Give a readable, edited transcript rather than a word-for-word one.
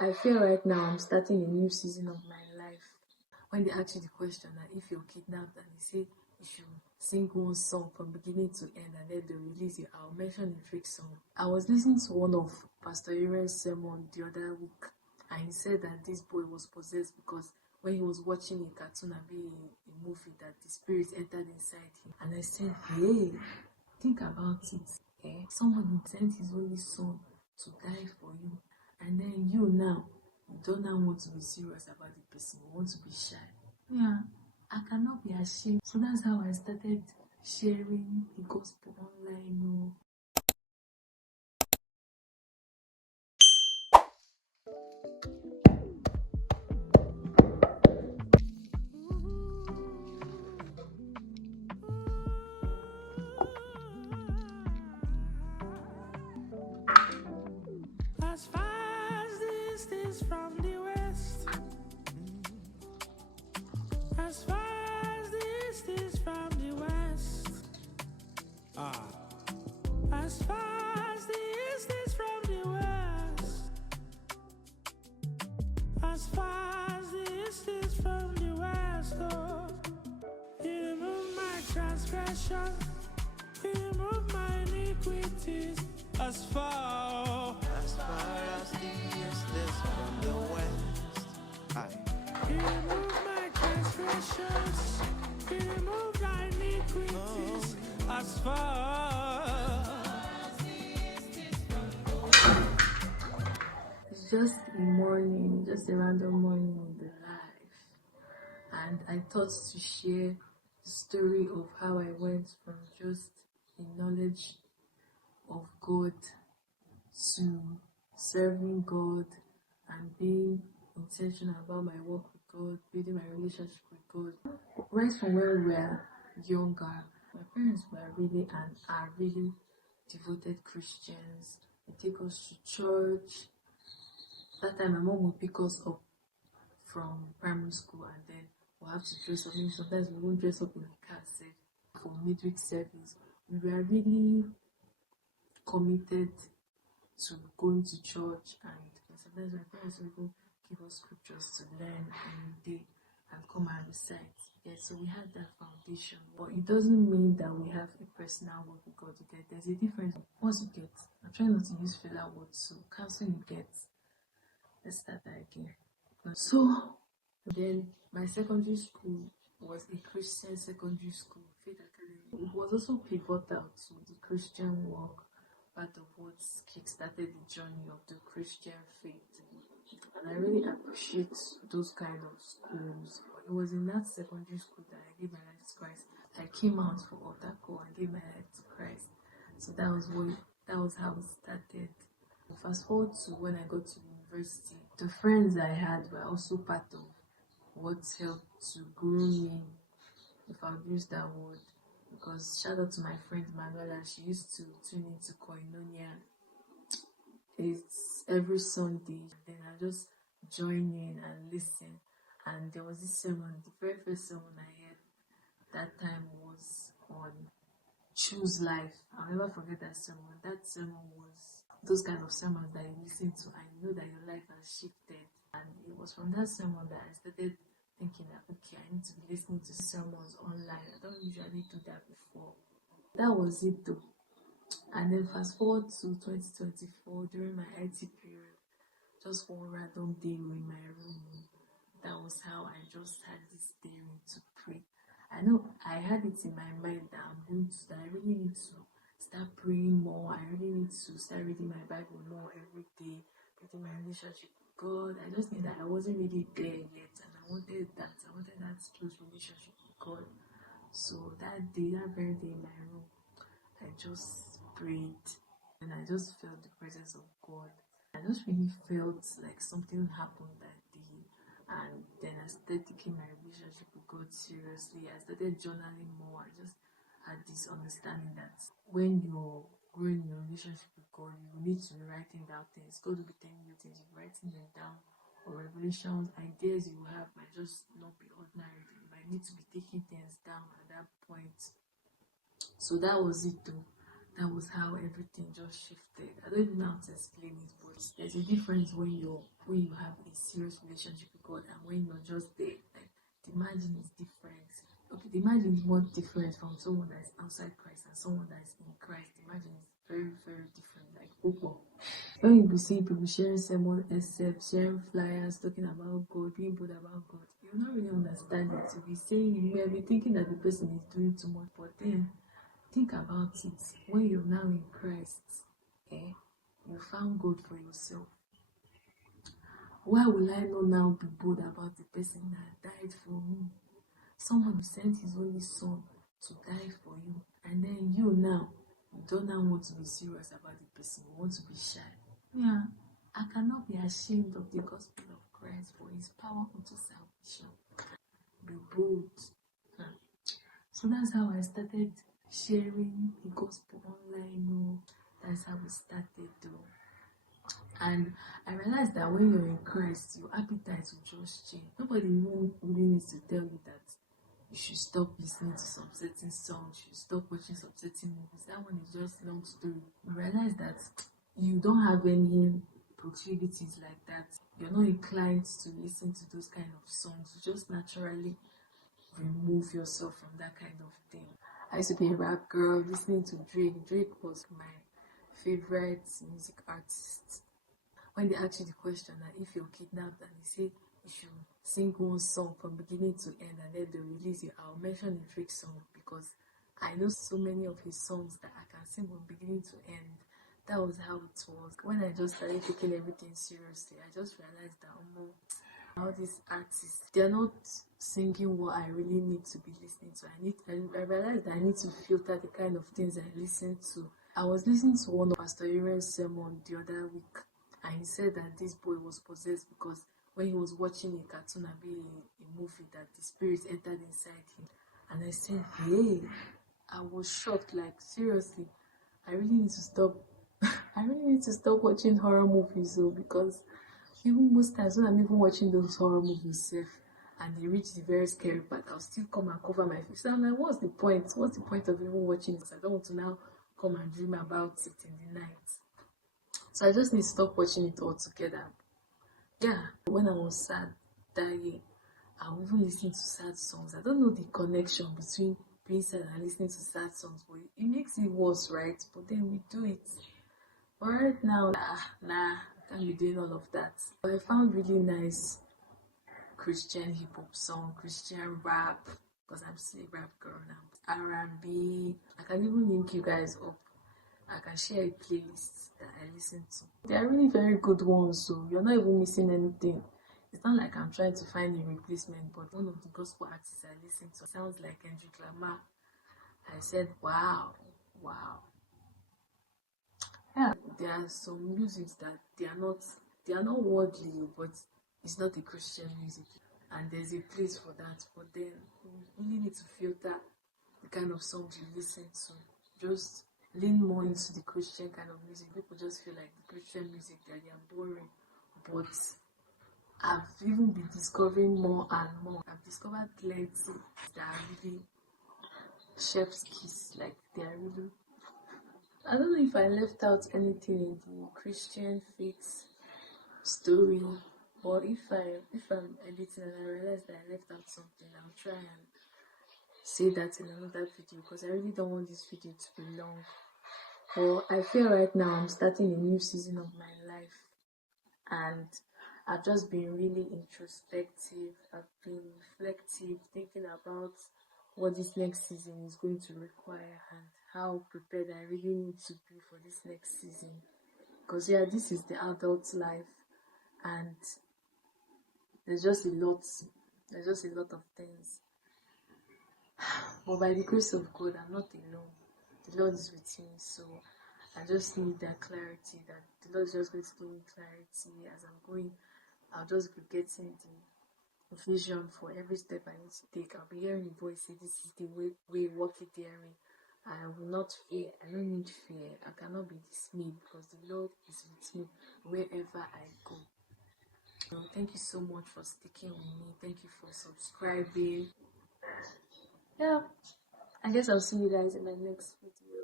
I feel right now I'm starting a new season of my life. When they ask you the question that if you're kidnapped and they say you should sing one song from beginning to end and then they release it, I'll mention a Drake song. I was listening to one of Pastor Iren's sermon the other week, and he said that this boy was possessed because when he was watching a cartoon and being a movie that the spirit entered inside him. And I said, hey, think about it. Someone sent his only son to die for you, and then you now, you don't now want to be serious about the person, you want to be shy. Yeah, I cannot be ashamed. So that's how I started sharing the gospel online. As far as the east is from the west, as far as the east is from the west, as far as the east is from the west, as far as the east is from the west, oh, you remove my transgression, you remove my iniquities, as far as the east is from the west. You remove my transgressions, you remove my iniquities, as far. It's just a morning, just a random morning in the life. And I thought to share the story of how I went from just a knowledge of God to serving God and being intentional about my work with God, building my relationship with God. Right from when we were younger, my parents were really and are really devoted Christians. They take us to church. That time my mom would pick us up from primary school and then we'll have to dress up. Maybe sometimes we won't dress up in the car set for midweek service. We were really committed to going to church, and sometimes my parents will even give us scriptures to learn every day and come and recite. So we had that foundation, but it doesn't mean that we have a personal work with God. There's a difference. Once you get, I'm trying not to use filler words, so cancel you get. Let's start that again. So then my secondary school was a Christian secondary school, Faith Academy. It was also pivotal to the Christian work, part of what kickstarted the journey of the Christian faith. And I really appreciate those kind of schools. It was in that secondary school that I gave my life to Christ. I came out for altar call and gave my life to Christ. So that was how it started. Fast forward to when I got to university, the friends I had were also part of what helped to groom me, if I would use that word. Because shout out to my friend Manuela, she used to tune into Koinonia. It's every Sunday, and then I just join in and listen. And there was this sermon, the very first sermon I heard that time was on Choose Life. I'll never forget that sermon. That sermon was those kind of sermons that you listen to and you know that your life has shifted. And it was from that sermon that I started thinking that, okay, I need to be listening to sermons online. I don't usually do that before. That was it though. And then fast forward to 2024 during my IT period, just one random day in my room. That was how I just had this daring to pray. I know I had it in my mind that I really need to start praying more. I really need to start reading my Bible more every day, building my relationship with God. I just knew that I wasn't really there yet, and I wanted that close relationship with God. So that very day in my room, I just prayed and I just felt the presence of God. I just really felt like something happened that day, and then I started taking my relationship with God seriously. I started journaling more. I just had this understanding that when you're growing your relationship with God, you need to be writing down things. God will be telling you things, you're writing them down, or revelations, ideas you have might just not be ordinary. You might need to be taking things down at that point. So that was it though. that was how everything just shifted. I don't even know how to explain it, but there's a difference when you have a serious relationship with God and when you're just there. Like the margin is different. Okay, the margin is more different from someone that is outside Christ and someone that is in Christ. The margin is very, very different. Like football. When you see people sharing sermon except sharing flyers, talking about God, being bold about God, you'll not really understand it. You'll be saying, you may be thinking that the person is doing too much, but then think about it. When you're now in Christ, you found God for yourself. Why will I not now be bold about the person that died for me? Someone who sent his only son to die for you, and then you now, you don't now want to be serious about the person, you want to be shy. Yeah, I cannot be ashamed of the gospel of Christ, for his power unto salvation. Be bold. So that's how I started sharing the gospel online. That's how we started though. And I realized that when you're in Christ, your appetite will just change. Nobody even really needs to tell you that you should stop listening to some certain songs, you should stop watching some certain movies. That one is just long story. You realize that you don't have any proclivities like that. You're not inclined to listen to those kind of songs. You just naturally remove yourself from that kind of thing. I used to be a rap girl listening to Drake. Drake was my favorite music artist. When they ask you the question that if you're kidnapped and they say you should sing one song from beginning to end and then they release it, I'll mention a Drake song because I know so many of his songs that I can sing from beginning to end. That was how it was. When I just started taking everything seriously, I just realized that all these artists, they're not singing what I really need to be listening to. I realized that I need to filter the kind of things I listen to. I was listening to one of Pastor Aaron's sermon the other week, and he said that this boy was possessed because when he was watching a cartoon and a movie, that the spirit entered inside him. And I said, hey, I was shocked, like seriously, I really need to stop. I really need to stop watching horror movies though, because even most times when I'm even watching those horror movies and they reach the very scary part, I'll still come and cover my face. So I'm like, what's the point? What's the point of even watching this? I don't want to now come and dream about it in the night. So I just need to stop watching it altogether. Yeah, when I was sad that year, I would even listen to sad songs. I don't know the connection between being sad and listening to sad songs, but it makes it worse, right? But then we do it. But right now, I can't be doing all of that. But I found really nice Christian hip hop song, Christian rap, because I'm still a rap girl now. R&B. I can even link you guys up. I can share a playlist that I listen to. They are really very good ones, so you're not even missing anything. It's not like I'm trying to find a replacement, but one of the gospel artists I listen to sounds like Kendrick Lamar. I said, wow. Yeah, there are some music that they are not worldly, but it's not a Christian music, and there's a place for that. But then you really need to filter the kind of songs you listen to. Just lean more into the Christian kind of music. People just feel like the Christian music that they are boring, but I've even been discovering more and more. I've discovered plenty that are really chef's kiss, like they are really. I don't know if I left out anything in the Christian faith story, but if I'm editing and I realize that I left out something, I'll try and say that in another video because I really don't want this video to be long. But I feel right now I'm starting a new season of my life, and I've just been really introspective. I've been reflective, thinking about what this next season is going to require and how prepared I really need to be for this next season. Because this is the adult life, and there's just a lot of things. But by the grace of God, I'm not alone. The Lord is with me, so I just need that clarity, that the Lord is just going to give me clarity as I'm going. I'll just be getting the vision for every step I need to take. I'll be hearing the voice say, this is the way walk it therein. I will not fear. I don't need fear. I cannot be dismayed because the Lord is with me wherever I go. So thank you so much for sticking with me. Thank you for subscribing. Yeah, I guess I'll see you guys in my next video.